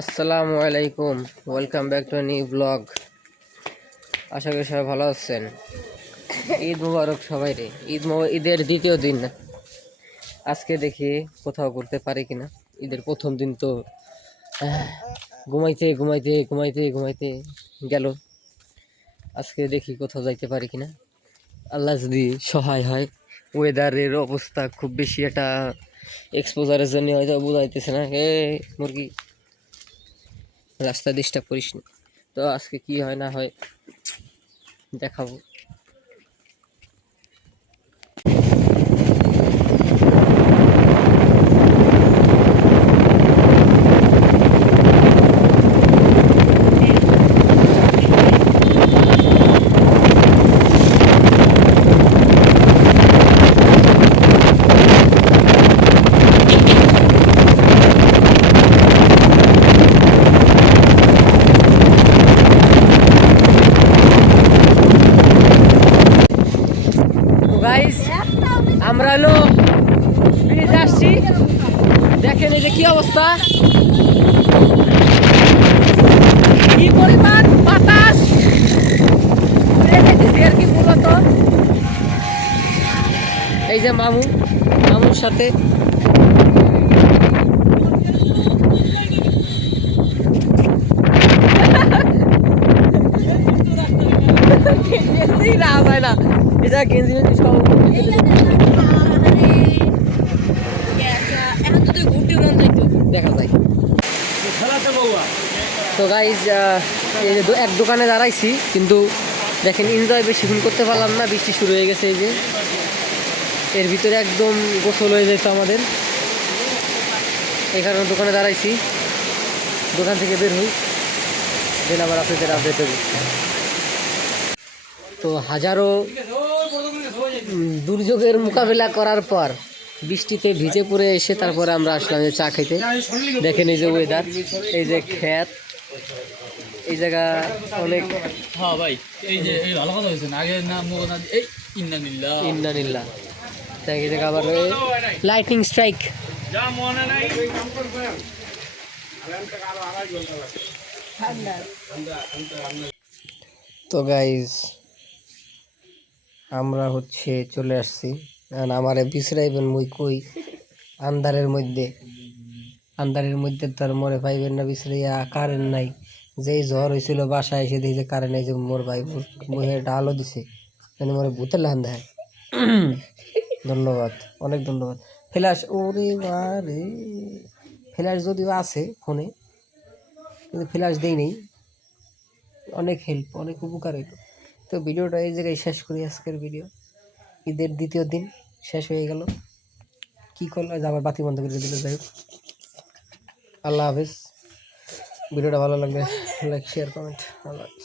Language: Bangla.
আসসালামু আলাইকুম, welcome back to new blog. আশা করি সবাই ভালো আছেন। ঈদ মুবারক সবাই রে। ঈদের দ্বিতীয় দিন। আজকে দেখি কোথাও ঘুরতে পারি কিনা। ঈদের প্রথম দিন তো ঘুমাইতে ঘুমাইতে ঘুমাইতে ঘুমাইতে গেল। আজকে দেখি কোথাও যাইতে পারি কিনা, আল্লাহ যদি সহায় হয়। ওয়েদারের অবস্থা খুব বেশি একটা এক্সপোজারের জন্য হয়তো বোঝাইতেছে না। মুরগি রাস্তা ডিস্টার্ব করিস না। তো আজকে কি হয় না হয় দেখাবো। গাইস, আমরা হলো ব্রিজ আসছি। দেখেন এই যে কি অবস্থা, কি পরিমাণ বাতাস আর কি। মূলত এই যে মামুর সাথে না, এটা গেঞ্জি সব দেখা যায়। তো গাইজ, এই যে এক দোকানে দাঁড়াইছি, কিন্তু দেখেন এনজয় বেশিক্ষণ করতে পারলাম না, বৃষ্টি শুরু হয়ে গেছে। এই যে এর ভিতরে একদম গোসল হয়ে যেত আমাদের, এই কারণে দোকানে দাঁড়াইছি। দোকান থেকে বের হই, দেন আবার আপনাদের আপডেট দেব। তো হাজারো দুর্যোগের মোকাবিলা করার পর বৃষ্টিতে ভিজে পড়ে এসে তারপরে আমরা আসলাম যে চা খাইতে। দেখেন এই যে ওয়েদার, এই যে ক্ষেত, এই জায়গা অনেক। হ্যাঁ ভাই, এই যে এই ভালো কথা হয়েছে আগে না এই ইন্নানিল্লাহ ইন্নানিল্লাহ। এই জায়গা আবার লাইটনিং স্ট্রাইক। তো গাইজ, আমরা চলে আসছি। আমার বিশ্রাইবেন মই কই আন্ধারের মধ্যে তার মরে পাইবেন না বিশ্রাইয়া। কারেন্ট নাই, যেই ঝড় হয়েছিল বাসায় এসে দেখি যে কারেন্ট নাই। যে মোর ভাই মুহে একটা আলো দিছে, মরে ভূতের লাহান দেয়। ধন্যবাদ, অনেক ধন্যবাদ। ফ্ল্যাশ, ওরে বারে, ফ্ল্যাশ যদিও আছে ফোনে, কিন্তু ফ্ল্যাশ দেই নেই। অনেক হেল্প, অনেক উপকার হইল। তো ভিডিওটা এই জায়গায় শেষ করি। আজকের ভিডিও ঈদের দ্বিতীয় দিন শেষ হয়ে গেল। কি করলো, আবার বাতি বন্ধ করে দিল। যাই হোক, আল্লাহ হাফেজ। ভিডিওটা ভালো লাগলে লাইক, শেয়ার, কমেন্ট। আল্লাহ হাফেজ।